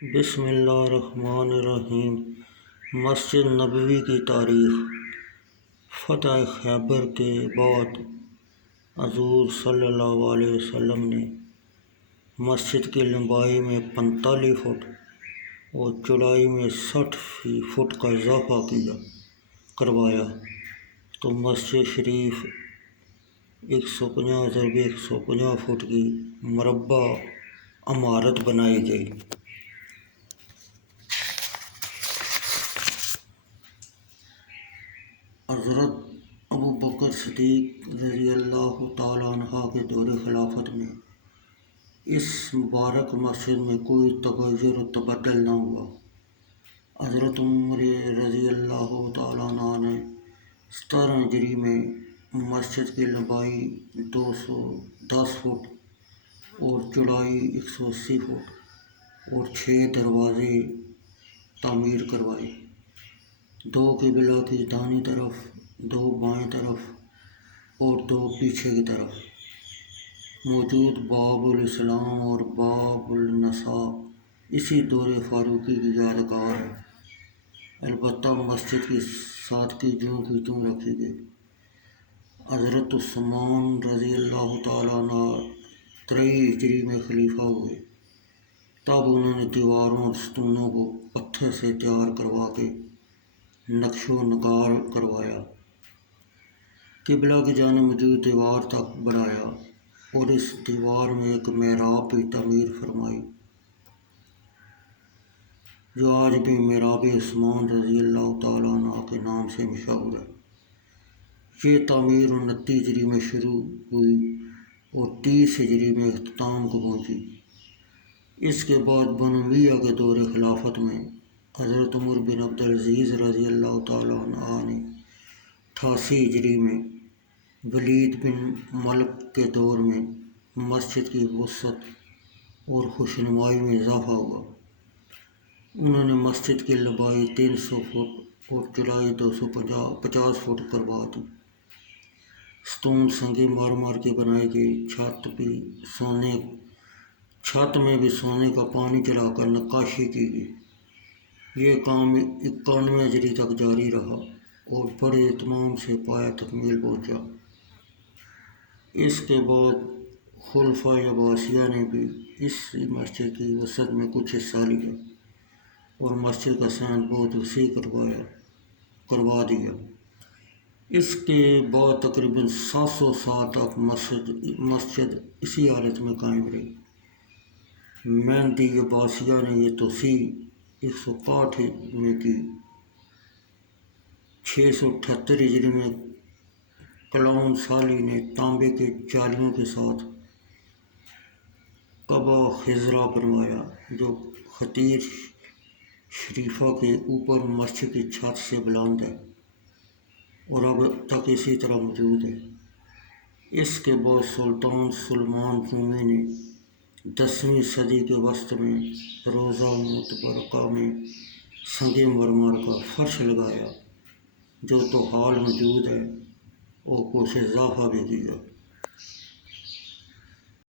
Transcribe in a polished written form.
بسم اللہ الرحمن الرحیم۔ مسجد نبوی کی تاریخ۔ فتح خیبر کے بعد حضور صلی اللہ علیہ وسلم نے مسجد کی لمبائی میں 45 فٹ اور چوڑائی میں 60 فٹ کا اضافہ کروایا تو مسجد شریف 150 ضرب 150 فٹ کی مربع عمارت بنائی گئی۔ حضرت ابوبکر صدیق رضی اللہ تعالیٰ عنہ کے دور خلافت میں اس مبارک مسجد میں کوئی تغیر و تبدل نہ ہوا۔ حضرت عمر رضی اللہ تعالیٰ عنہ نے 17 ہجری میں مسجد کی لمبائی 210 فٹ اور چوڑائی 180 فٹ اور 6 دروازے تعمیر کروائے، 2 قبلہ کی دائیں طرف، 2 بائیں طرف اور 2 پیچھے کی طرف۔ موجود باب الاسلام اور باب النساء اسی دور فاروقی کی یادگار ہے، البتہ مسجد کی سادگی جوں کی توں رکھی گئی۔ حضرت عثمان رضی اللہ تعالیٰ عنہ 23 ہجری میں خلیفہ ہوئے، تب انہوں نے دیواروں اور ستونوں کو پتھر سے تیار کروا کے نقش و نگار کروایا، قبلہ کی جانب موجود دیوار تک بڑھایا اور اس دیوار میں ایک محراب بھی تعمیر فرمائی، جو آج بھی محراب عثمان رضی اللہ تعالیٰ عنہ کے نام سے مشہور ہے۔ یہ تعمیر 29 ہجری میں شروع ہوئی اور 30 ہجری میں اختتام کو پہنچی۔ اس کے بعد بنو امیہ کے دور خلافت میں حضرت عمر بن عبدالعزیز رضی اللہ تعالیٰ عنہ نے 88 ہجری میں ولید بن ملک کے دور میں مسجد کی وسعت اور خوشنمائی میں اضافہ ہوا۔ انہوں نے مسجد کی لمبائی 300 فٹ اور چوڑائی 250 فٹ کروا دی، ستون سنگ مرمر کے بنائے گئے، چھت میں بھی سونے کا پانی چلا کر نقاشی کی گئی۔ یہ کام 91 ہجری تک جاری رہا اور بڑے اہتمام سے پایہ تکمیل پہنچا۔ اس کے بعد خلفائے عباسیہ نے بھی اس مسجد کی وسعت میں کچھ حصہ لیا اور مسجد کا صحن بہت وسیع کروا دیا۔ اس کے بعد تقریباً 700 سال تک مسجد اسی حالت میں قائم رہی۔ مہدی عباسیہ نے یہ توسیع 161 میں کی۔ 678 ہجری میں کلون سالی نے تانبے کے جالیوں کے ساتھ کعبہ خضرا بنوایا، جو خطیر شریفہ کے اوپر مسجد کی چھت سے بلند ہے اور اب تک اسی طرح موجود ہے۔ اس کے بعد سلطان سلیمان رومی نے 10ویں صدی کے وسط میں روضہ متبرکہ میں سنگ مرمر کا فرش لگایا، جو تو حال موجود ہے اور کچھ اضافہ بھی کیا۔